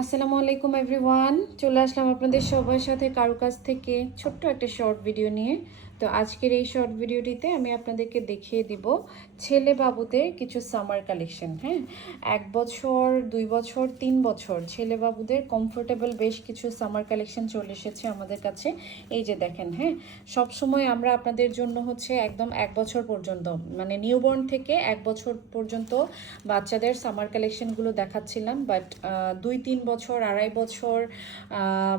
আসসালামু আলাইকুম এভরিওয়ান, চলে আসলাম আপনাদের সবার সাথে কারো কাছ থেকে ছোট্ট একটা শর্ট ভিডিও নিয়ে। তো আজকের এই শর্ট ভিডিওটিতে আমি আপনাদেরকে দেখিয়ে দিব ছেলে বাবুদের কিছু সামার কালেকশন। হ্যাঁ, 1 বছর 2 বছর 3 বছর ছেলে বাবুদের কমফোর্টেবল বেশ কিছু সামার কালেকশন চলে এসেছে আমাদের কাছে। এই যে দেখেন, হ্যাঁ, সব সময় আমরা আপনাদের জন্য হচ্ছে একদম 1 বছর পর্যন্ত, মানে নিউবর্ন থেকে 1 বছর পর্যন্ত বাচ্চাদের সামার কালেকশনগুলো দেখাচ্ছিলাম, বাট 2-3 বছর 2.5 বছর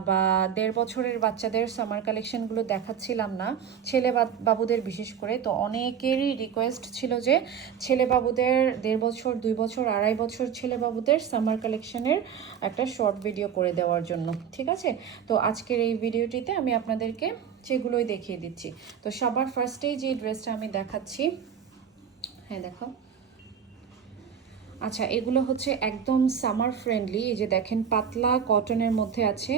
বা 1.5 বছরের বাচ্চাদের সামার কালেকশনগুলো দেখাচ্ছিলাম না, ছেলে বাবুদের বিশেষ করে। তো অনেকেরই রিকোয়েস্ট ছিল যে ছেলে বাবুদের 1.5 বছর 2 বছর 2.5 বছর ছেলে বাবুদের সামার কালেকশনের একটা শর্ট ভিডিও করে দেওয়ার জন্য। ঠিক আছে, তো আজকের এই ভিডিওটিতে আমি আপনাদেরকে সেগুলোই দেখিয়ে দিচ্ছি। তো সবার ফার্স্টেই যে ড্রেসটা আমি দেখাচ্ছি, হ্যাঁ দেখো। আচ্ছা, এগুলো হচ্ছে একদম সামার ফ্রেন্ডলি। এই যে দেখেন, পাতলা কটনের মধ্যে আছে,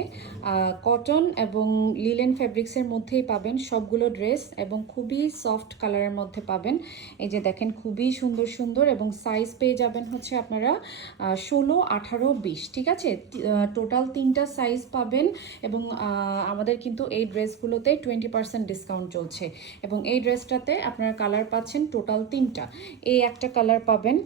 কটন এবং লিলেন ফ্যাব্রিক্সের মধ্যেই পাবেন সবগুলো ড্রেস, এবং খুবই সফট কালারের মধ্যে পাবেন। এই যে দেখেন, খুবই সুন্দর সুন্দর, এবং সাইজ পেয়ে যাবেন হচ্ছে আপনারা 16, 18, 20। ঠিক আছে, টোটাল 3টা সাইজ পাবেন। এবং আমাদের কিন্তু এই ড্রেসগুলোতে 20% ডিসকাউন্ট চলছে, এবং এই ড্রেসটাতে আপনারা কালার পাচ্ছেন টোটাল 3টা। এই একটা কালার পাবেন,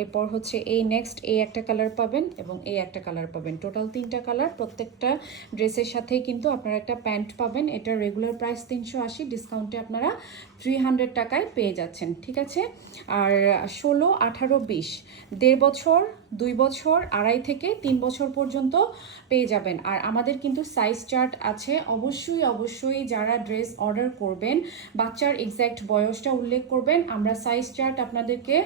এরপর হচ্ছে এই নেক্সট এই একটা কালার পাবেন, এবং এই একটা কালার পাবেন। টোটাল 3টা কালার। প্রত্যেকটা ড্রেসের সাথেই কিন্তু আপনারা একটা প্যান্ট পাবেন। এটা রেগুলার প্রাইস 380, ডিসকাউন্টে আপনারা 300 টাকায় পেয়ে যাচ্ছেন। ঠিক আছে, আর 16, 18, 20, 1.5 বছর 2 বছর 2.5 থেকে 3 বছর পর্যন্ত পেয়ে যাবেন। আর আমাদের কিন্তু সাইজ চার্ট আছে। অবশ্যই অবশ্যই যারা ড্রেস অর্ডার করবেন, বাচ্চার এক্স্যাক্ট বয়সটা উল্লেখ করবেন, আমরা সাইজ চার্ট আপনাদেরকে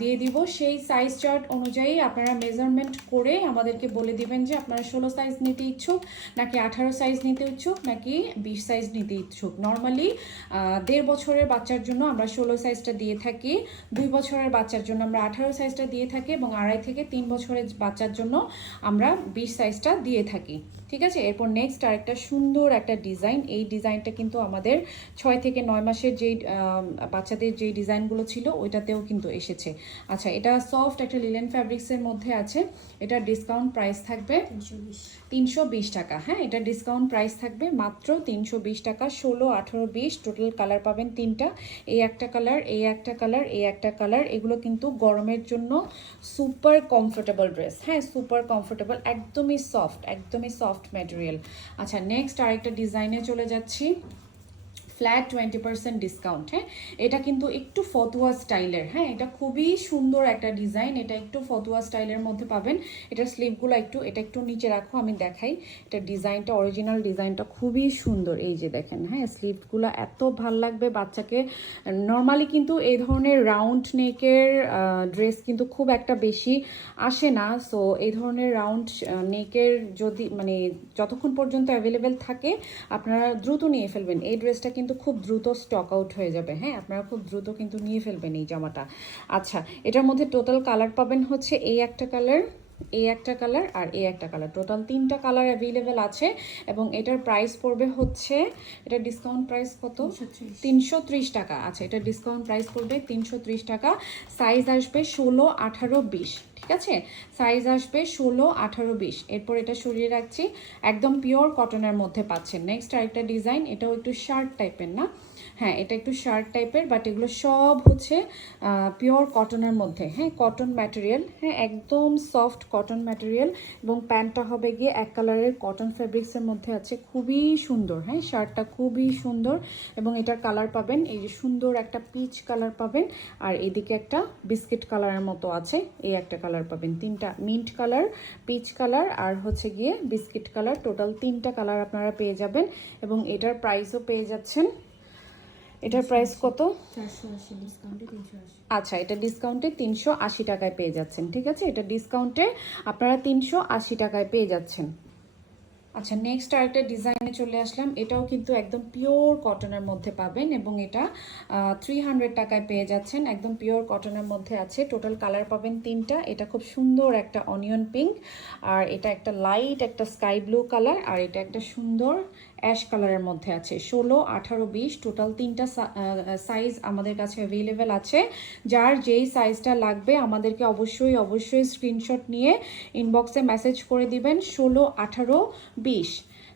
দিয়ে দিব। সেই সাইজ চার্ট অনুযায়ী আপনারা মেজারমেন্ট করে আমাদেরকে বলে দিবেন যে আপনারা 16 সাইজ নিতে ইচ্ছুক, নাকি 18 সাইজ নিতে ইচ্ছুক, নাকি 20 সাইজ নিতে ইচ্ছুক। নর্মালি 1.5 বছরের বাচ্চার জন্য আমরা 16 সাইজটা দিয়ে থাকি, 2 বছরের বাচ্চার জন্য আমরা 18 সাইজটা দিয়ে থাকি, এবং 2.5 থেকে 3 বছরের বাচ্চার জন্য আমরা 20 সাইজটা দিয়ে থাকি। ঠিক আছে, এরপর নেক্সট আরেকটা সুন্দর একটা ডিজাইন। এই ডিজাইনটা কিন্তু আমাদের 6 থেকে 9 মাসের যেই বাচ্চাদের যেই ডিজাইনগুলো ছিল ওইটাতেও কিন্তু এসেছে। আচ্ছা, এটা সফট একটা লিলেন ফ্যাব্রিক্সের মধ্যে আছে। এটা ডিসকাউন্ট প্রাইস থাকবে 320 টাকা। হ্যাঁ, এটা ডিসকাউন্ট প্রাইস থাকবে মাত্র 320 টাকা। 16, 18, 20 টোটাল কালার পাবেন 3টা। এই একটা কালার, এই একটা কালার, এই একটা কালার। এগুলো কিন্তু গরমের জন্য সুপার কমফোর্টেবল ড্রেস। হ্যাঁ, সুপার কমফোর্টেবল, একদমই সফট, একদমই সফট ম্যাটেরিয়াল। আচ্ছা, নেক্সট আরেকটা ডিজাইনে চলে যাচ্ছি। Flat 20% discount. হ্যাঁ, এটা কিন্তু একটু ফতুয়া স্টাইলের। হ্যাঁ, এটা খুবই সুন্দর একটা ডিজাইন। এটা একটু ফতুয়া স্টাইলের মধ্যে পাবেন। এটার স্লিভগুলো এটা একটু নিচে রাখো, আমি দেখাই। এটা ডিজাইনটা, অরিজিনাল ডিজাইনটা খুবই সুন্দর। এই যে দেখেন, হ্যাঁ, স্লিভগুলো এত ভাল লাগবে বাচ্চাকে। নর্মালি কিন্তু এই ধরনের রাউন্ড নেকের ড্রেস কিন্তু খুব একটা বেশি আসে না। সো এই ধরনের রাউন্ড নেকের যদি মানে যতক্ষণ পর্যন্ত অ্যাভেলেবেল থাকে আপনারা দ্রুত নিয়ে ফেলবেন। এই ড্রেসটা কিন্তু খুব দ্রুত স্টক আউট হয়ে যাবে। হ্যাঁ, আপনারা খুব দ্রুত কিন্তু নিয়ে ফেলবেন এই জামাটা। আচ্ছা, এটার মধ্যে টোটাল কালার পাবেন হচ্ছে এই একটা কালার, এই একটা কালার, আর এই একটা কালার। টোটাল 3টা কালার অ্যাভেলেবেল আছে, এবং এটার প্রাইস পড়বে হচ্ছে, এটা ডিসকাউন্ট প্রাইস কত? 330 টাকা। আচ্ছা, এটা ডিসকাউন্ট প্রাইস পড়বে 330 টাকা। সাইজ আসবে 16, 18, 20। ঠিক আছে, সাইজ আসবে 16, 18, 20। এরপর এটা সরিয়ে রাখছি। একদম পিওর কটনের মধ্যে পাচ্ছেন। নেক্সট আরেকটা ডিজাইন, এটাও একটু শার্ট টাইপের না? হ্যাঁ, এটা একটু শার্ট টাইপের, বাট এগুলো সব হচ্ছে পিওর কটনের মধ্যে। হ্যাঁ, কটন ম্যাটেরিয়াল। হ্যাঁ, একদম সফট কটন ম্যাটেরিয়াল, এবং প্যান্টটা হবে গিয়ে এক কালারের কটন ফ্যাব্রিক্সের মধ্যে আছে। খুবই সুন্দর। হ্যাঁ, শার্টটা খুবই সুন্দর, এবং এটার কালার পাবেন এই যে সুন্দর একটা পিচ কালার পাবেন, আর এদিকে একটা বিস্কিট কালারের মতো আছে, এই একটা কালার পাবেন। 3টা মিন্ট কালার, পিচ কালার, আর হচ্ছে গিয়ে বিস্কিট কালার। টোটাল 3টা কালার আপনারা পেয়ে যাবেন, এবং এটার প্রাইসও পেয়ে যাচ্ছেন। এটার প্রাইস কত? 480, ডিসকাউন্টে 380। আচ্ছা, এটা ডিসকাউন্টে 380 টাকায় পেয়ে যাচ্ছেন। ঠিক আছে, এটা ডিসকাউন্টে আপনারা 380 টাকায় পেয়ে যাচ্ছেন। আচ্ছা, নেক্সট আরেকটা ডিজাইনে চলে আসলাম। এটাও কিন্তু একদম পিওর কটনের মধ্যে পাবেন, এবং এটা 300 টাকায় পেয়ে যাচ্ছেন। একদম পিওর কটনের মধ্যে আছে। টোটাল কালার পাবেন 3টা। এটা খুব সুন্দর একটা অনিয়ন পিঙ্ক, আর এটা একটা লাইট একটা স্কাই ব্লু কালার, আর এটা একটা সুন্দর অ্যাশ কালারের মধ্যে আছে। 16, 18, 20 টোটাল 3টা সাইজ আমাদের কাছে অ্যাভেলেবেল আছে। যার যেই সাইজটা লাগবে আমাদেরকে অবশ্যই স্ক্রিনশট নিয়ে ইনবক্সে মেসেজ করে দিবেন 16, 18, 20।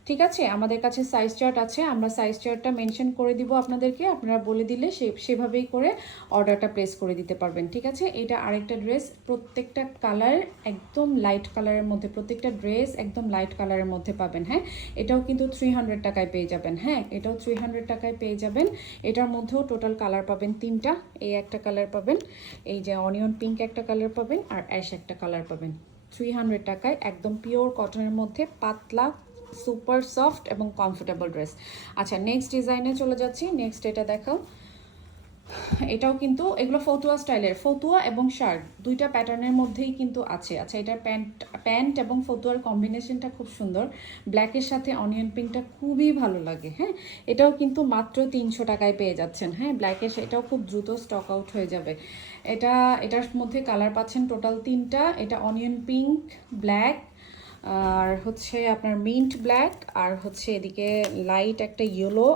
ঠিক আছে, আমাদের কাছে সাইজ চার্ট আছে, আমরা সাইজ চার্টটা মেনশন করে দিব আপনাদেরকে, আপনারা বলে দিলে সেভাবেই করে অর্ডারটা প্লেস করে দিতে পারবেন। ঠিক আছে, এটা আরেকটা ড্রেস, প্রত্যেকটা কালার একদম লাইট কালারের মধ্যে, প্রত্যেকটা ড্রেস একদম লাইট কালারের মধ্যে পাবেন। হ্যাঁ, এটাও কিন্তু 300 টাকায় পেয়ে যাবেন। হ্যাঁ, এটাও 300 টাকায় পেয়ে যাবেন। এটার মধ্যেও টোটাল কালার পাবেন 3টা। এই একটা কালার পাবেন, এই যে অনিয়ন পিঙ্ক একটা কালার পাবেন, আর অ্যাশ একটা কালার পাবেন। 300 টাকায় একদম পিওর কটনের মধ্যে পাতলা সুপার সফট এবং কমফোর্টেবল ড্রেস। আচ্ছা, নেক্সট ডিজাইনে চলে যাচ্ছি। নেক্সট এটা দেখাও। এটাও কিন্তু এগুলো ফতুয়া স্টাইলের, ফতুয়া এবং শার্ট দুইটা প্যাটার্নের মধ্যেই কিন্তু আছে। আচ্ছা, এটার প্যান্ট এবং ফতুয়ার কম্বিনেশনটা খুব সুন্দর, ব্ল্যাকের সাথে অনিয়ন পিঙ্কটা খুবই ভালো লাগে। হ্যাঁ, এটাও কিন্তু মাত্র 300 টাকায় পেয়ে যাচ্ছেন। হ্যাঁ, ব্ল্যাকের এটাও খুব দ্রুত স্টক আউট হয়ে যাবে। এটার মধ্যে কালার পাচ্ছেন টোটাল 3টা। এটা অনিয়ন পিঙ্ক, ব্ল্যাক, আর হচ্ছে আপনার মিন্ট ব্ল্যাক, আর হচ্ছে এদিকে লাইট একটা ইয়েলো,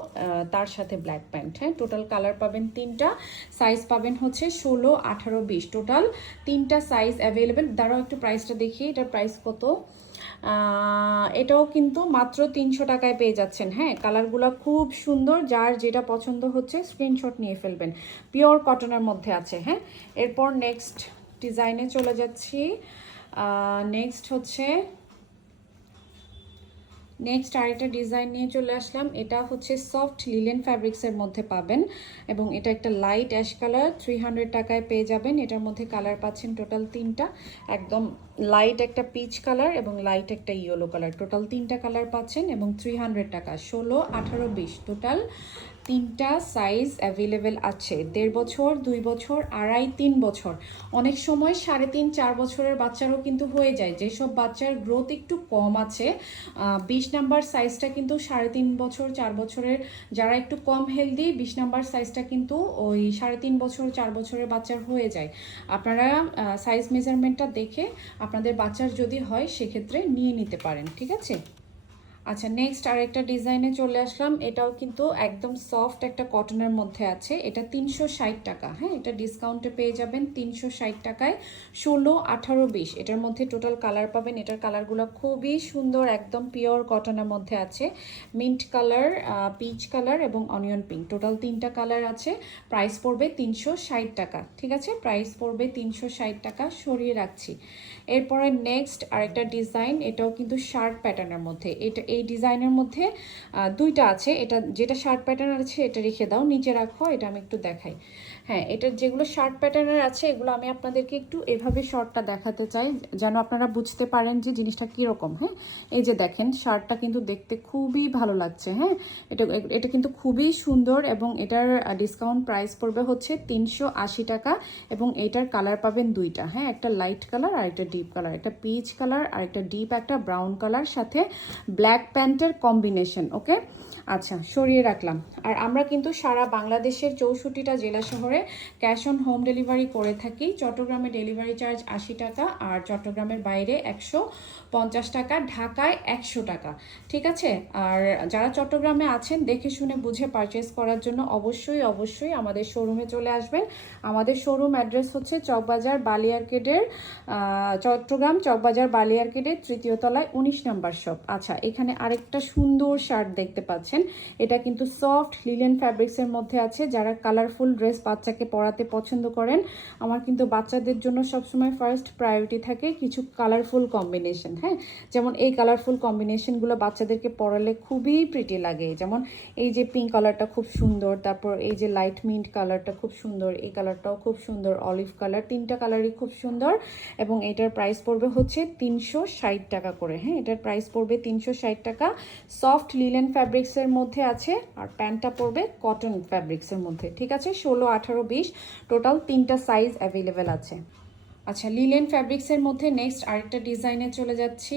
তার সাথে ব্ল্যাক প্যান্ট। হ্যাঁ, টোটাল কালার পাবেন 3টা, সাইজ পাবেন হচ্ছে 16, 18, 20 টোটাল 3টা সাইজ অ্যাভেলেবেল। দাঁড়াও একটু প্রাইসটা দেখি, এটার প্রাইস কত। এটাও কিন্তু মাত্র 300 টাকায় পেয়ে যাচ্ছেন। হ্যাঁ, কালারগুলো খুব সুন্দর, যার যেটা পছন্দ হচ্ছে স্ক্রিনশট নিয়ে ফেলবেন। পিওর কটনের মধ্যে আছে। হ্যাঁ, এরপর নেক্সট ডিজাইনে চলে যাচ্ছি। নেক্সট আরেকটা ডিজাইন নিয়ে চলে আসলাম। এটা হচ্ছে সফট লিলেন ফ্যাব্রিক্সের মধ্যে পাবেন, এবং এটা একটা লাইট অ্যাশ কালার, 300 টাকায় পেয়ে যাবেন। এটার মধ্যে কালার পাচ্ছেন টোটাল 3টা, একদম লাইট একটা পিচ কালার এবং লাইট একটা ইয়েলো কালার, টোটাল 3টা কালার পাচ্ছেন এবং 300 টাকা। 16, 18, 20 টোটাল 3টা সাইজ অ্যাভেলেবেল আছে। 1.5 বছর, 2 বছর, 2.5, 3 বছর, অনেক সময় 3.5, 4 বছরের বাচ্চারও কিন্তু হয়ে যায়। যেসব বাচ্চার গ্রোথ একটু কম আছে, 20 নাম্বার সাইজটা কিন্তু 3.5 বছর, 4 বছরের, যারা একটু কম হেলদি 20 নাম্বার সাইজটা কিন্তু ওই 3.5 বছর, 4 বছরের বাচ্চার হয়ে যায়। আপনারা সাইজ মেজারমেন্টটা দেখে আপনাদের বাচ্চার যদি হয় সেক্ষেত্রে নিয়ে নিতে পারেন। ঠিক আছে। আচ্ছা, নেক্সট আরেকটা ডিজাইনে চলে আসলাম। এটাও কিন্তু একদম সফট একটা কটনের মধ্যে আছে। এটা 360 টাকা। হ্যাঁ, এটা ডিসকাউন্টে পেয়ে যাবেন 360 টাকায়। 16, 18, 20 এটার মধ্যে টোটাল কালার পাবেন। এটার কালারগুলো খুবই সুন্দর, একদম পিওর কটনের মধ্যে আছে। মিন্ট কালার, পিচ কালার এবং অনিয়ন পিঙ্ক, টোটাল 3টা কালার আছে। প্রাইস পড়বে 360 টাকা। ঠিক আছে, প্রাইস পড়বে 360 টাকা, সরিয়ে রাখছি। এরপরে নেক্সট আরেকটা ডিজাইন, এটাও কিন্তু শার্ট প্যাটার্নের মধ্যে। এই ডিজাইনের মধ্যে দুইটা আছে। এটা যেটা শার্ট প্যাটার্ন আছে এটা রেখে দাও, নিচে রাখো, এটা আমি একটু দেখাই। হ্যাঁ, এটার যেগুলো শার্ট প্যাটার্নের আছে এগুলো আমি আপনাদেরকে একটু এভাবে শর্টটা দেখাতে চাই, যেন আপনারা বুঝতে পারেন যে জিনিসটা কীরকম। হ্যাঁ, এই যে দেখেন, শার্টটা কিন্তু দেখতে খুবই ভালো লাগছে। হ্যাঁ, এটা কিন্তু খুবই সুন্দর, এবং এটার ডিসকাউন্ট প্রাইস পড়বে হচ্ছে 380 টাকা, এবং এটার কালার পাবেন 2টা। হ্যাঁ, একটা লাইট কালার আর একটা ডিপ কালার, একটা পিচ কালার আর একটা ডিপ একটা ব্রাউন কালার, সাথে ব্ল্যাক প্যান্টের কম্বিনেশন। ওকে, আচ্ছা, সরিয়ে রাখলাম। আর আমরা কিন্তু সারা বাংলাদেশের 64টা জেলা শহরে ক্যাশ অন হোম ডেলিভারি করে থাকি। চট্টগ্রামে ডেলিভারি চার্জ 80 টাকা, আর চট্টগ্রামের বাইরে 150 টাকা, ঢাকায় 100 টাকা। ঠিক আছে, আর যারা চট্টগ্রামে আছেন দেখে শুনে বুঝে পারচেস করার জন্য অবশ্যই আমাদের শোরুমে চলে আসবেন। আমাদের শোরুম অ্যাড্রেস হচ্ছে চকবাজার বালিয়ারকেডের, চট্টগ্রাম চকবাজার বালিয়ারকেডের 3য় তলায় 19 নাম্বার শপ। আচ্ছা, এখানে আরেকটা সুন্দর শার্ট দেখতে পাচ্ছেন। এটা কিন্তু সফট লিলেন ফ্যাব্রিক্সের মধ্যে আছে। যারা কালারফুল ড্রেস বাচ্চাকে পরাতে পছন্দ করেন, আমার কিন্তু বাচ্চাদের জন্য সবসময় ফার্স্ট প্রায়োরিটি থাকে কিছু কালারফুল কম্বিনেশন। হ্যাঁ, যেমন এই কালারফুল কম্বিনেশনগুলো বাচ্চাদেরকে পরালে খুবই প্রিটি লাগে। যেমন এই যে পিঙ্ক কালারটা খুব সুন্দর, তারপর এই যে লাইট মিন্ট কালারটা খুব সুন্দর, এই কালারটাও খুব সুন্দর, অলিভ কালার, 3টা কালারই খুব সুন্দর, এবং এটার প্রাইস পড়বে হচ্ছে 360 টাকা করে। হ্যাঁ, এটার প্রাইস পড়বে 360 টাকা। সফট লিলেন ফ্যাব্রিক্সের মধ্যে আছে, আর প্যান্টটা পড়বে কটন ফ্যাব্রিক্সের মধ্যে। ঠিক আছে, 16, 18, 20 টোটাল 3টা সাইজ অ্যাভেলেবেল আছে। আচ্ছা, লিলেন ফ্যাব্রিক্সের মধ্যে নেক্সট আরেকটা ডিজাইনে চলে যাচ্ছি।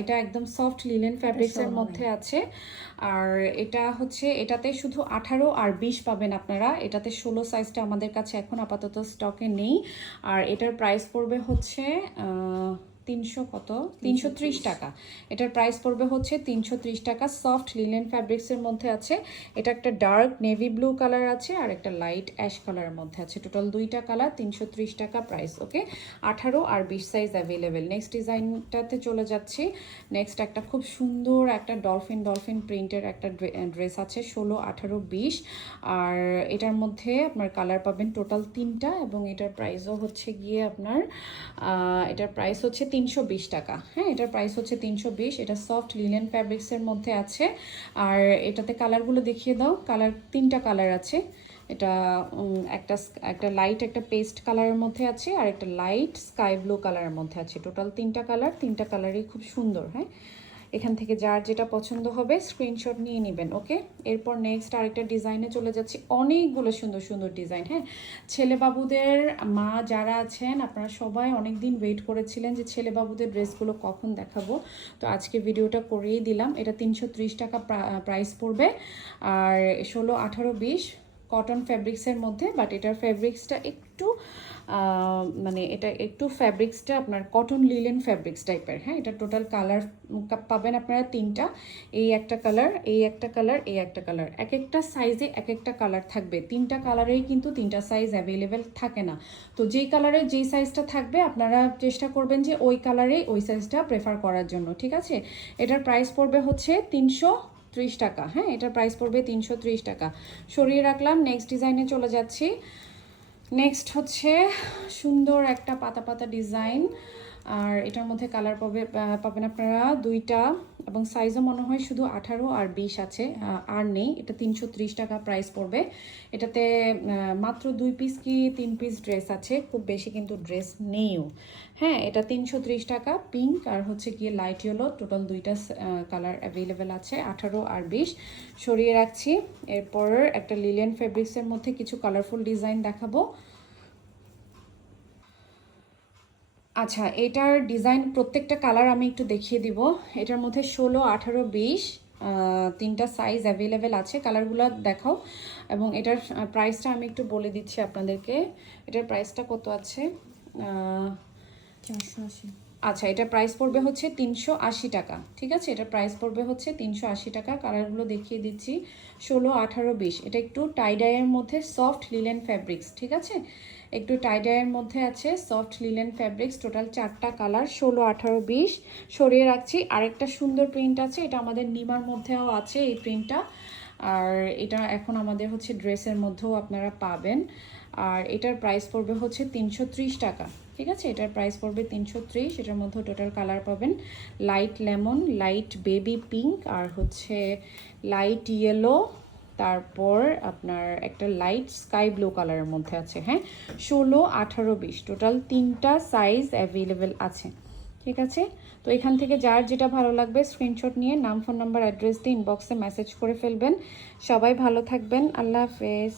এটা একদম সফট লিলেন ফ্যাব্রিক্সের মধ্যে আছে, আর এটা হচ্ছে এটাতে শুধু 18 আর 20 পাবেন আপনারা। এটাতে 16 সাইজটা আমাদের কাছে এখন আপাতত স্টকে নেই, আর এটার প্রাইস পড়বে হচ্ছে 300 কত 330 টাকা। এটার প্রাইস পড়বে হচ্ছে 330 টাকা। সফট লিনেন ফ্যাব্রিক্সের মধ্যে আছে। এটা একটা ডার্ক নেভি ব্লু কালার আছে আর একটা লাইট অ্যাশ কালারের মধ্যে আছে। টোটাল দুইটা কালার, 330 টাকা প্রাইস। ওকে, 18 আর 20 সাইজ অ্যাভেলেবেল। নেক্সট ডিজাইনটাতে চলে যাচ্ছি। নেক্সট একটা খুব সুন্দর একটা ডলফিন প্রিন্টের একটা ড্রেস আছে, 16, 18, 20। আর এটার মধ্যে আপনার কালার পাবেন টোটাল 3টা এবং এটার প্রাইসও হচ্ছে গিয়ে আপনার এটার প্রাইস হচ্ছে 320 টাকা। হ্যাঁ, এটার প্রাইস হচ্ছে 320। এটা সফট লিনেন ফ্যাব্রিক্সের মধ্যে আছে। আর এটাতে কালারগুলো দেখিয়ে দাও। কালার 3টা কালার আছে। এটা একটা লাইট একটা পেস্ট কালারের মধ্যে আছে আর একটা লাইট স্কাই ব্লু কালারের মধ্যে আছে। টোটাল 3টা কালার, 3টা কালারই খুব সুন্দর। হ্যাঁ, এখান থেকে যার যেটা পছন্দ হবে স্ক্রিনশট নিয়ে নেবেন। ওকে, এরপর নেক্সট আরেকটা ডিজাইনে চলে যাচ্ছি। অনেকগুলো সুন্দর সুন্দর ডিজাইন। হ্যাঁ, ছেলে বাবুদের মা যারা আছেন আপনারা সবাই অনেক দিন ওয়েট করেছিলেন যে ছেলে বাবুদের ড্রেসগুলো কখন দেখাবো, তো আজকে ভিডিওটা করেই দিলাম। এটা 330 টাকা প্রাইস পড়বে। আর 16, 18, 20 কটন ফ্যাব্রিক্সের মধ্যে, বাট এটার ফ্যাব্রিক্সটা একটু মানে এটা একটু ফ্যাব্রিক্সটা আপনার কটন লিলেন ফ্যাব্রিক্স টাইপের। হ্যাঁ, এটা টোটাল কালার পাবেন আপনারা 3টা। এই একটা কালার, এই একটা কালার, এই একটা কালার। এক একটা সাইজে এক একটা কালার থাকবে। 3টা কালারেই কিন্তু 3টা সাইজ অ্যাভেলেবেল থাকে না। তো যেই কালারের যেই সাইজটা থাকবে আপনারা চেষ্টা করবেন যে ওই কালারেই ওই সাইজটা প্রেফার করার জন্য। ঠিক আছে, এটার প্রাইস পড়বে হচ্ছে 330 টাকা। হ্যাঁ, এটার প্রাইস পড়বে 330 টাকা। সরিয়ে রাখলাম। নেক্সট ডিজাইনে চলে যাচ্ছি। নেক্সট হচ্ছে সুন্দর একটা পাতা পাতা ডিজাইন। আর এটার মধ্যে কালার পাবেন আপনারা 2টা এবং সাইজও মনে হয় শুধু 18 আর 20 আছে, আর নেই। এটা 330 টাকা প্রাইস পড়বে। এটাতে মাত্র 2 পিস কি 3 পিস ড্রেস আছে, খুব বেশি কিন্তু ড্রেস নেইও। হ্যাঁ, এটা 330 টাকা। পিঙ্ক আর হচ্ছে গিয়ে লাইট ইয়েলো, টোটাল 2টা কালার অ্যাভেলেবেল আছে, 18 আর 20। সরিয়ে রাখছি। এরপর একটা লিলেন ফেব্রিক্সের মধ্যে কিছু কালারফুল ডিজাইন দেখাবো। আচ্ছা, এটার ডিজাইন প্রত্যেকটা কালার আমি একটু দেখিয়ে দিব। এটার মধ্যে 16, 18, 20 3টা সাইজ অ্যাভেলেবেল আছে। কালারগুলো দেখাও এবং এটার প্রাইসটা আমি একটু বলে দিচ্ছি আপনাদেরকে। এটার প্রাইসটা কত আছে? 480। আচ্ছা, এটার প্রাইস পড়বে হচ্ছে 380 টাকা। ঠিক আছে, এটার প্রাইস পড়বে হচ্ছে 380 টাকা। কালারগুলো দেখিয়ে দিচ্ছি, 16, 18, 20। এটা একটু টাইডাইয়ের মধ্যে সফট লিলেন ফ্যাব্রিক্স। ঠিক আছে, একটু টাইডাইয়ের মধ্যে আছে সফট লিলেন ফ্যাব্রিক্স। টোটাল 4টা কালার, 16, 18, 20। সরিয়ে রাখছি। আরেকটা সুন্দর প্রিন্ট আছে, এটা আমাদের নিমার মধ্যেও আছে এই প্রিন্টটা। আর এটা এখন আমাদের হচ্ছে ড্রেসের মধ্যেও আপনারা পাবেন। আর এটার প্রাইস পড়বে হচ্ছে 330 টাকা। ঠিক আছে, এটার প্রাইস পড়বে 330। এটার মধ্যে টোটাল কালার পাবেন light lemon, light baby pink আর হচ্ছে লাইট ইয়েলো, তারপর আপনার একটা লাইট স্কাই ব্লু কালারের মধ্যে আছে। হ্যাঁ, 16, 18, 20 টোটাল 3টা সাইজ অ্যাভেলেবেল আছে। ঠিক আছে, তো এখান থেকে যার যেটা ভালো লাগবে স্ক্রিনশট নিয়ে নাম, ফোন নাম্বার, অ্যাড্রেস দিয়ে ইনবক্সে মেসেজ করে ফেলবেন। সবাই ভালো থাকবেন। আল্লাহ হাফেজ।